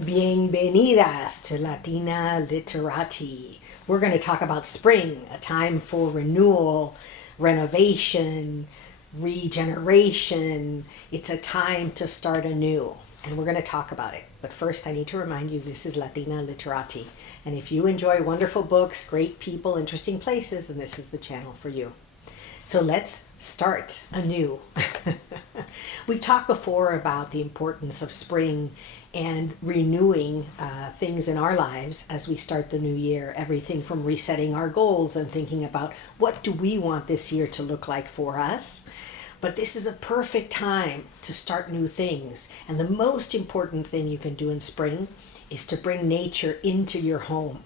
Bienvenidas to Latina Literati. We're going to talk about spring, a time for renewal, renovation, regeneration. It's a time to start anew, and we're going to talk about it. But first, I need to remind you this is Latina Literati. And if you enjoy wonderful books, great people, interesting places, then this is the channel for you. So let's start anew. We've talked before about the importance of spring and renewing things in our lives as we start the new year. Everything from resetting our goals and thinking about what do we want this year to look like for us. But this is a perfect time to start new things. And the most important thing you can do in spring is to bring nature into your home.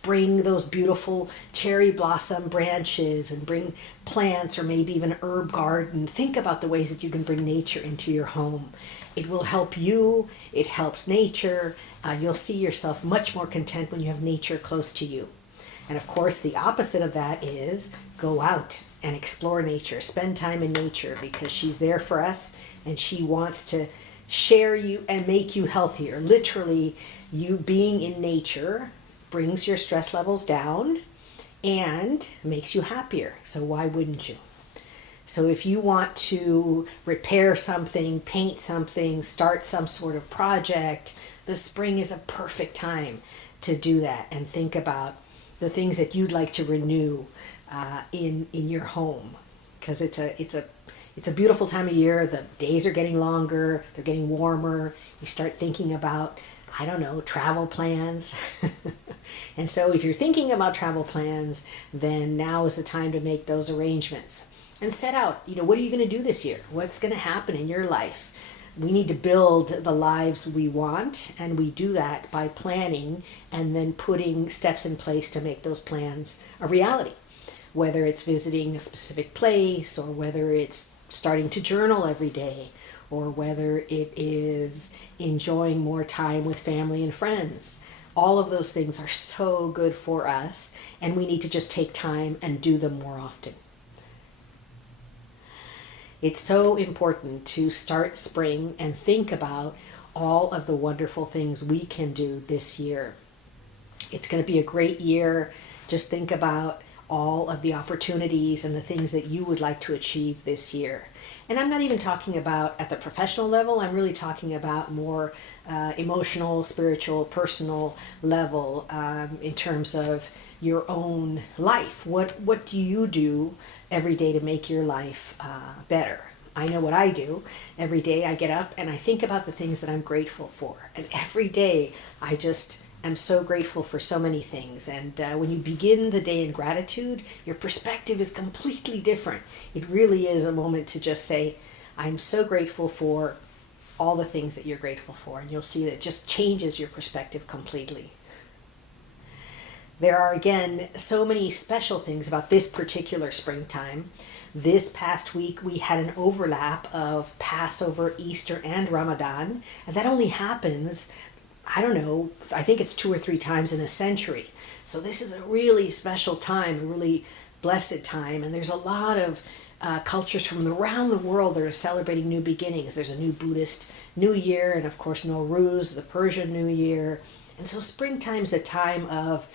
Bring those beautiful cherry blossom branches and bring plants or maybe even an herb garden. Think about the ways that you can bring nature into your home. It will help you. It helps nature. You'll see yourself much more content when you have nature close to you. And of course, the opposite of that is go out and explore nature. Spend time in nature because she's there for us and she wants to share you and make you healthier. Literally, you being in nature brings your stress levels down and makes you happier. So why wouldn't you? So if you want to repair something, paint something, start some sort of project, the spring is a perfect time to do that and think about the things that you'd like to renew in your home, because it's a beautiful time of year. The days are getting longer, they're getting warmer. You start thinking about, I don't know, travel plans. And so if you're thinking about travel plans, then now is the time to make those arrangements and set out, what are you going to do this year? What's going to happen in your life? We need to build the lives we want, and we do that by planning and then putting steps in place to make those plans a reality. Whether it's visiting a specific place, or whether it's starting to journal every day, or whether it is enjoying more time with family and friends. All of those things are so good for us, and we need to just take time and do them more often. It's so important to start spring and think about all of the wonderful things we can do this year. It's going to be a great year. Just think about all of the opportunities and the things that you would like to achieve this year. And I'm not even talking about at the professional level. I'm really talking about more emotional, spiritual, personal level in terms of your own life. What do you do every day to make your life better? I know what I do. Every day I get up and I think about the things that I'm grateful for. And every day I just am so grateful for so many things. And when you begin the day in gratitude, your perspective is completely different. It really is a moment to just say, I'm so grateful for all the things that you're grateful for. And you'll see that it just changes your perspective completely. There are, again, so many special things about this particular springtime. This past week, we had an overlap of Passover, Easter, and Ramadan. And that only happens, I don't know, I think it's 2 or 3 times in a century. So this is a really special time, a really blessed time. And there's a lot of cultures from around the world that are celebrating new beginnings. There's a new Buddhist New Year, and of course Nowruz, the Persian New Year. And so springtime's a time of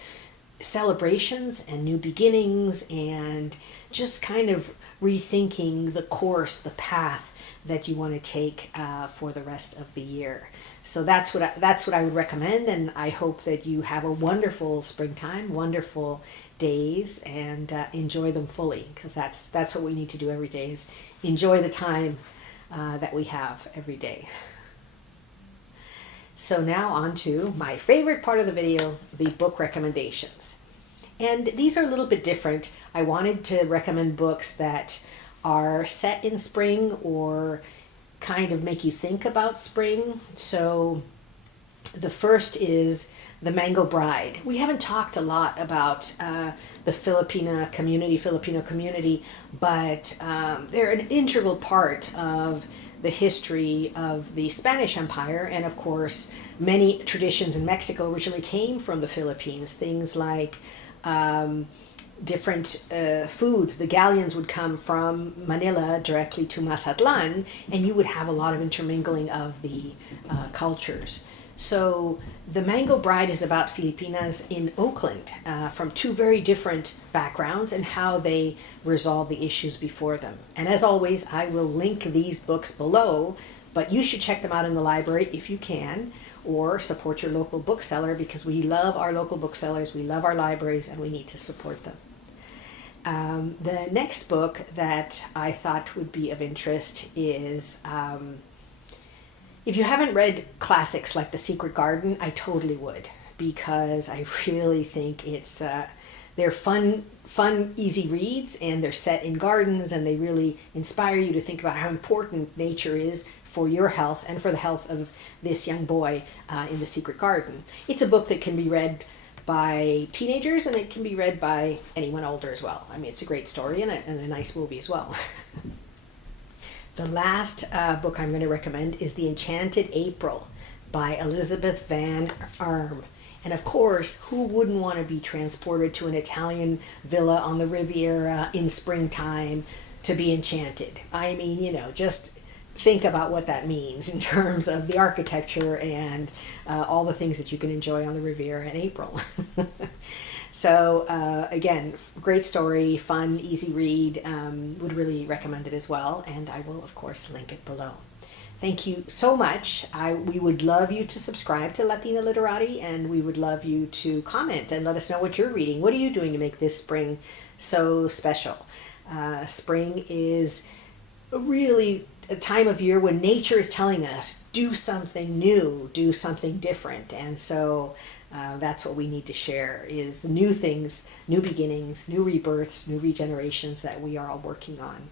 celebrations and new beginnings and just kind of rethinking the course, the path that you want to take for the rest of the year. So that's what I would recommend, and I hope that you have a wonderful springtime, wonderful days, and enjoy them fully, because that's what we need to do every day, is enjoy the time that we have every day. So now on to my favorite part of the video, the book recommendations. And these are a little bit different. I wanted to recommend books that are set in spring or kind of make you think about spring. So the first is The Mango Bride. We haven't talked a lot about the Filipino community, but they're an integral part of the history of the Spanish Empire, and of course many traditions in Mexico originally came from the Philippines. Things like different foods. The galleons would come from Manila directly to Mazatlan, and you would have a lot of intermingling of the cultures. So The Mango Bride is about Filipinas in Oakland, from two very different backgrounds and how they resolve the issues before them. And as always, I will link these books below, but you should check them out in the library if you can, or support your local bookseller, because we love our local booksellers, we love our libraries, and we need to support them. The next book that I thought would be of interest is, if you haven't read classics like The Secret Garden, I totally would, because I really think they're fun, easy reads, and they're set in gardens, and they really inspire you to think about how important nature is for your health and for the health of this young boy in The Secret Garden. It's a book that can be read by teenagers, and it can be read by anyone older as well. I mean, it's a great story and a nice movie as well. The last book I'm going to recommend is The Enchanted April by Elizabeth Van Arm. And of course, who wouldn't want to be transported to an Italian villa on the Riviera in springtime to be enchanted? I mean, just think about what that means in terms of the architecture and all the things that you can enjoy on the Riviera in April. So again, great story, fun, easy read, would really recommend it as well, and I will of course link it below. Thank you so much. We would love you to subscribe to Latina Literati, and we would love you to comment and let us know what you're reading. What are you doing to make this spring so special? Spring is really a time of year when nature is telling us, do something new, do something different. And so that's what we need to share, is the new things, new beginnings, new rebirths, new regenerations that we are all working on.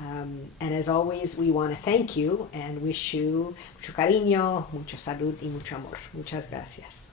And as always, we want to thank you and wish you mucho cariño, mucho salud y mucho amor. Muchas gracias.